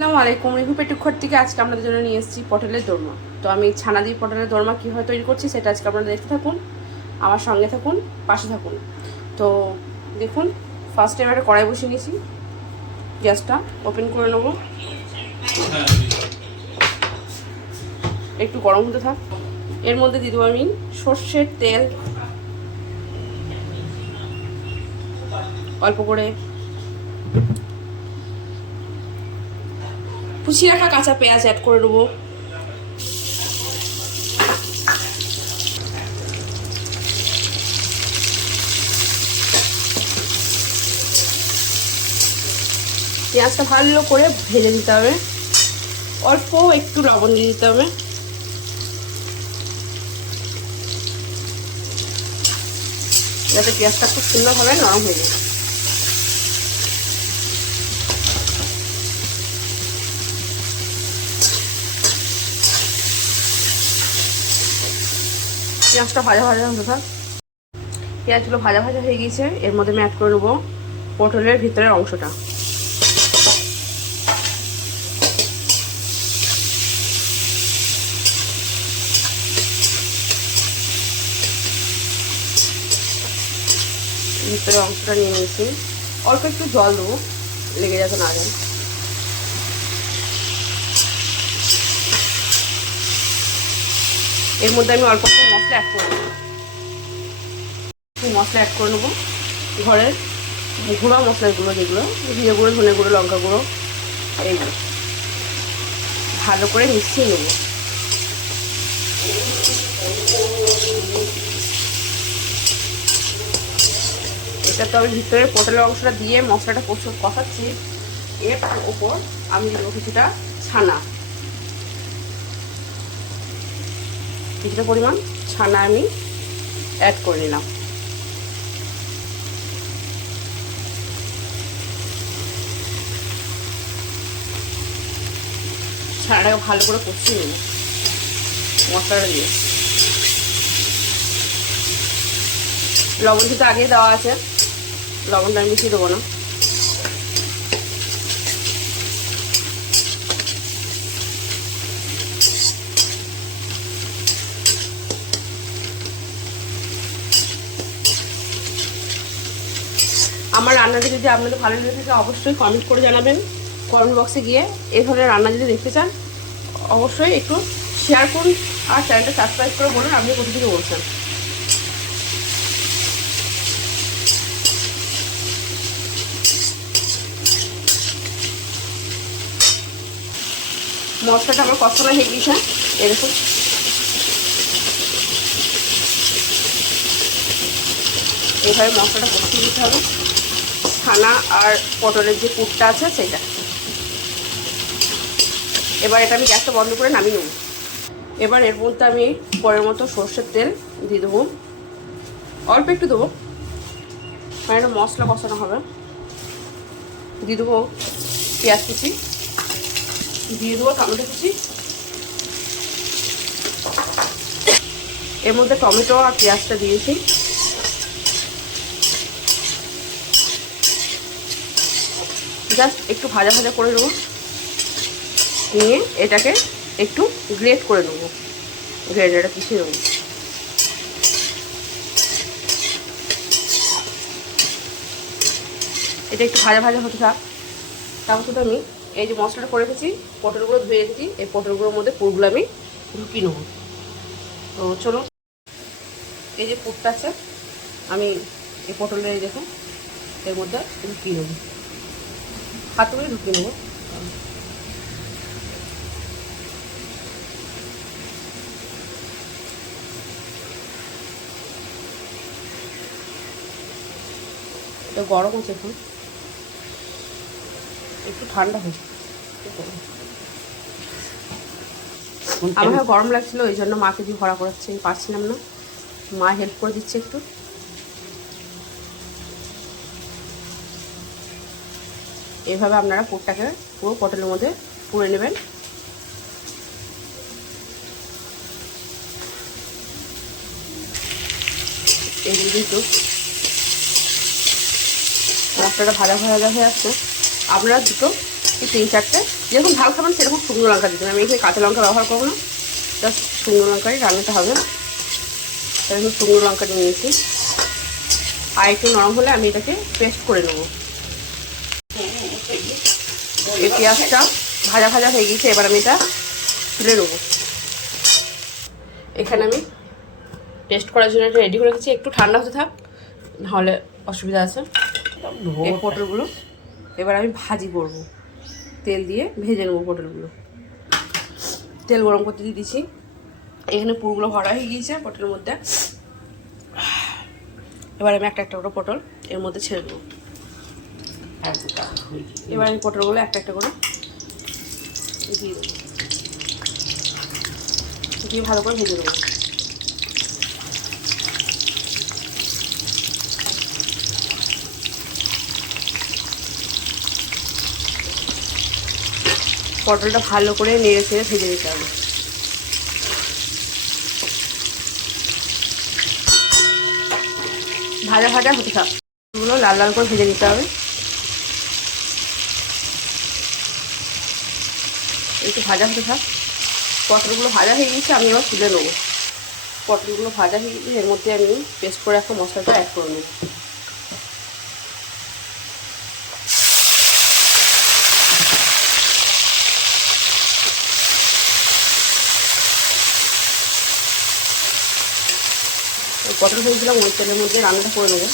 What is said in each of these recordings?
আসসালামু আলাইকুম। রিভু পেটুকঘর থেকে আজকে আপনাদের জন্য নিয়ে এসেছি পটলের দোরমা। তো আমি ছানা দিয়ে পটলের দোরমা কীভাবে তৈরি করছি সেটা আজকে আপনারা দেখতে থাকুন, আমার সঙ্গে থাকুন, পাশে থাকুন। তো দেখুন, ফার্স্টে এবারে কড়াই বসিয়ে নিয়েছি, গ্যাসটা ওপেন করে নেব, একটু গরম হতে থাক। এর মধ্যে দিয়ে দেবো আমি সর্ষের তেল অল্প করে, কুচিয়ে রাখা কাঁচা পেঁয়াজ অ্যাড করে দেবো, পেঁয়াজটা ভালো করে ভেজে দিতে হবে, অল্প একটু লবণ দিয়ে দিতে হবে, যাতে পেঁয়াজটা খুব সুন্দরভাবে নরম হয়ে যায়। পেঁয়াজটা ভাজা ভাজা হতে থাক। পেঁয়াজগুলো ভাজা ভাজা হয়ে গিয়েছে, এর মধ্যে আমি অ্যাড করে নেবো পটলের ভিতরের অংশটা। ভিতরের অংশটা নিয়ে নিয়েছি, অল্প একটু জল দেবো, লেগে যাতে না যায়। এর মধ্যে আমি অল্প একটু মশলা অ্যাড করে নেবো, মশলা অ্যাড করে নেবো ঘরের গুঁড়া মশলাগুলো, যেগুলো জিরে গুঁড়ো, ধনে গুঁড়ো, লঙ্কা গুঁড়ো, এইগুলো ভালো করে মিশিয়ে নেবো। এটা তো আমি ভিতরে পটলের অংশটা দিয়ে মশলাটা প্রচুর কষাচ্ছি, এর ওপর আমি দেবো কিছুটা ছানা, কিছুটা পরিমাণ ছানা আমি অ্যাড করে নিলাম। ছানাটাকে ভালো করে কষিয়ে নিলাম মশলাটা দিয়ে। লবণ কিন্তু আগে দেওয়া আছে, লবণটা আমি বেশি দেবো না। আমার রান্নাটা যদি আপনাদের ভালো লেগে থাকে অবশ্যই কমেন্ট করে জানাবেন, কমেন্ট বক্সে গিয়ে এই ধরনের রান্না যদি দেখতে চান অবশ্যই একটু শেয়ার করুন, আর চ্যানেলটা সাবস্ক্রাইব করে বলুন আপনি কোথা থেকে বলছেন। মশলাটা আমার কষানো হয়ে গিয়েছে, এরকম এইভাবে মশলাটা কষিয়ে দিতে হবে, ছানা আর পটলের যে পুরটা আছে সেইটা। এবার এটা আমি গ্যাসটা বন্ধ করে নামিয়ে নেব। এবার এর মধ্যে আমি পরের মতো সর্ষের তেল দিয়ে দেবো, অল্প একটু দেবো, মানে একটা মশলা কষানো হবে। দিয়ে দেবো পেঁয়াজ কুচি, দিয়ে দেবো টমেটো কুচি, এর মধ্যে টমেটো আর পেঁয়াজটা দিয়েছি। জাস্ট একটু ভাজা ভাজা করে নেবো, নিয়ে এটাকে একটু গ্রেট করে নেবো, গ্রেটারটা পিছিয়ে নেবো। এটা একটু ভাজা ভাজা হতে থাক। তারপর তো আমি এই যে মশলাটা করে রেখেছি, পটলগুলো ধুয়ে রেখেছি, এই পটলগুলোর মধ্যে পুরগুলো আমি ঢুকিয়ে নেবো। তো চলো, এই যে পুরটা আছে আমি এই পটলের এই দেখুন এর মধ্যে ঢুকিয়ে নেবো, হাতে করে ঢুকিয়ে নেবো। এটা গরম হচ্ছে, এখন একটু ঠান্ডা হয়েছে। আমার গরম লাগছিল, ওই জন্য মাকে দিয়ে ভরা করাচ্ছে, পারছিলাম না, মা হেল্প করে দিচ্ছে একটু। এইভাবে আপনারা পুরটাকে পুরো পটলের মধ্যে পুড়ে নেবেন। এই কিন্তু মশলাটা ভাজা ভাজা হয়ে আসছে, আপনারা দুটো 3-4টে, যেরকম ঝাল খাবেন সেরকম শুকনো লঙ্কা দিতে হবে। আমি এখানে কাঁচা লঙ্কা ব্যবহার করবো না, জাস্ট শুকনো লঙ্কাই রান্নাটা হবে। তাই আমি শুকনো লঙ্কা নিয়ে নিয়েছি। আর একটু নরম হলে আমি এটাকে পেস্ট করে নেবো। এই পেঁয়াজটা ভাজা ভাজা হয়ে গেছে, এবার আমি এটা তুলে নেবো। এখানে আমি পেস্ট করার জন্য এটা রেডি করে রেখেছি, একটু ঠান্ডা হতে থাক, নাহলে অসুবিধা আছে। এই পটলগুলো এবার আমি ভাজি করব, তেল দিয়ে ভেজে নেবো পটলগুলো। তেল গরম করতে দিয়ে দিচ্ছি। এখানে পুরগুলো ভরা হয়ে গিয়েছে পটলের মধ্যে। এবার আমি একটা একটা করে পটল এর মধ্যে ছেড়ে দেবো। এবার আমি পটলগুলো একটা একটা করে দিয়ে দেবো, দিয়ে ভালো করে ভেজে দেবো। পটলটা ভালো করে নেড়ে ছেড়ে ভেজে নিতে হবে। ভাজা ভাজা হতে থাক, এগুলো লাল লাল করে ভেজে নিতে হবে। একটু ভাজা হতে থাক। পটলগুলো ভাজা হয়ে গেছে, আমি এবার তুলে নেবো। পটলগুলো ভাজা হয়ে গেছে, এর মধ্যে আমি পেস্ট করে রাখা মশলাটা অ্যাড করে নেব। পটল ভেজেছিলাম ওই তেলের মধ্যে রান্নাটা করে নেবো।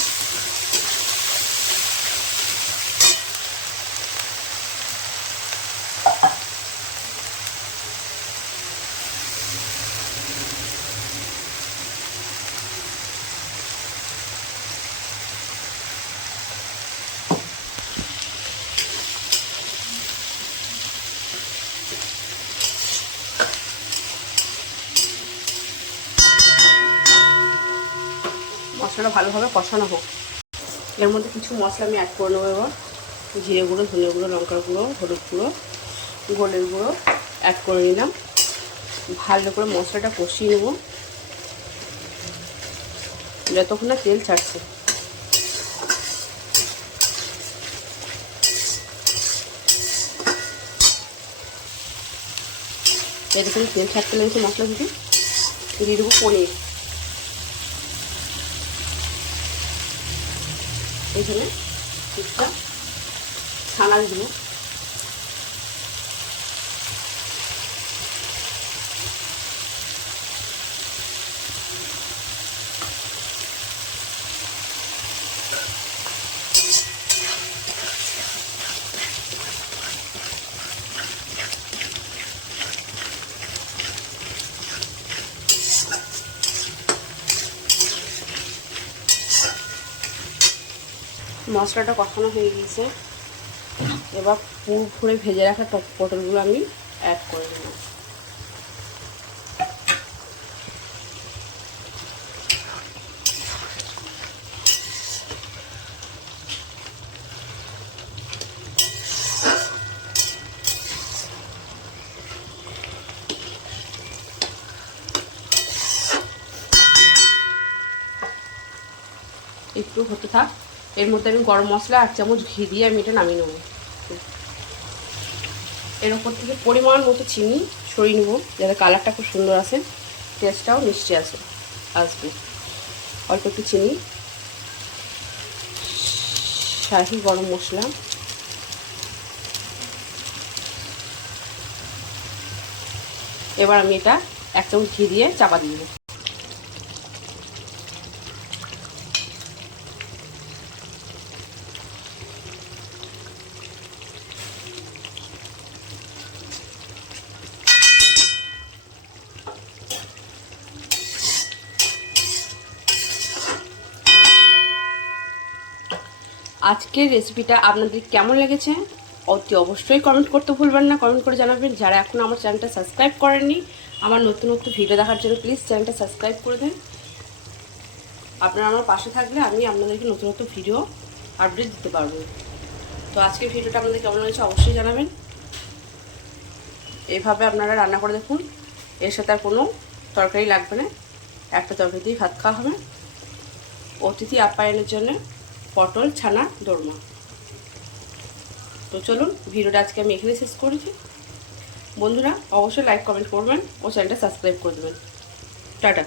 মশলাটা ভালোভাবে কষানো হোক। এর মধ্যে কিছু মশলা আমি অ্যাড করে নেবো এবার। জিরে গুঁড়ো, ধনে গুঁড়ো, লঙ্কার গুঁড়ো, হলুদ গুঁড়ো, গোলের গুঁড়ো অ্যাড করে নিলাম। ভালো করে মশলাটা কষিয়ে নেব যতক্ষণ না তেল ছাড়ছে। এরকম তেল ছাড়তে লেগেছে মশলা থেকে, দিয়ে দেবো পনির। এখানে কিছুটা ছানা দিব। মশলাটা কষানো হয়ে গিয়েছে, এবার পুর ভরে ভেজে রাখা পটলগুলো আমি অ্যাড করে দেব। একটু হতে থাক, এর মধ্যে আমি গরম মশলা 1 চামচ ঘি দিয়ে আমি এটা নামিয়ে নেব। এর ওপর থেকে পরিমাণ মতো চিনি সরিয়ে নেব, যাতে কালারটা খুব সুন্দর আসে, টেস্টটাও মিষ্টি আসবে। অল্প একটু চিনি, শাহি গরম মশলা, এবার আমি এটা 1 চামচ ঘি দিয়ে চাপা দিয়ে দেবো। আজকের রেসিপিটা আপনাদের কেমন লেগেছে অতি অবশ্যই কমেন্ট করতে ভুলবেন না, কমেন্ট করে জানাবেন। যারা এখন আমার চ্যানেলটা সাবস্ক্রাইব করেননি, আমার নতুন নতুন ভিডিও দেখার জন্য প্লিজ চ্যানেলটা সাবস্ক্রাইব করে দেন। আপনারা আমার পাশে থাকলে আমি আপনাদেরকে নতুন নতুন ভিডিও আপডেট দিতে পারবো। তো আজকের ভিডিওটা আপনাদের কেমন লেগেছে অবশ্যই জানাবেন। এইভাবে আপনারা রান্না করে দেখুন, এর সাথে আর কোনো তরকারি লাগবে না, একটা তরকারি দিয়েই ভাত খাওয়া হবে। অতিথি আপ্যায়নের জন্য পটল ছানা দোরমা। তো তো চলুন, ভিডিওটা আজকে আমি এখানে শেষ করেছি। বন্ধুরা অবশ্যই লাইক কমেন্ট করবেন ও চ্যানেলটা সাবস্ক্রাইব করে দেবেন। টাটা।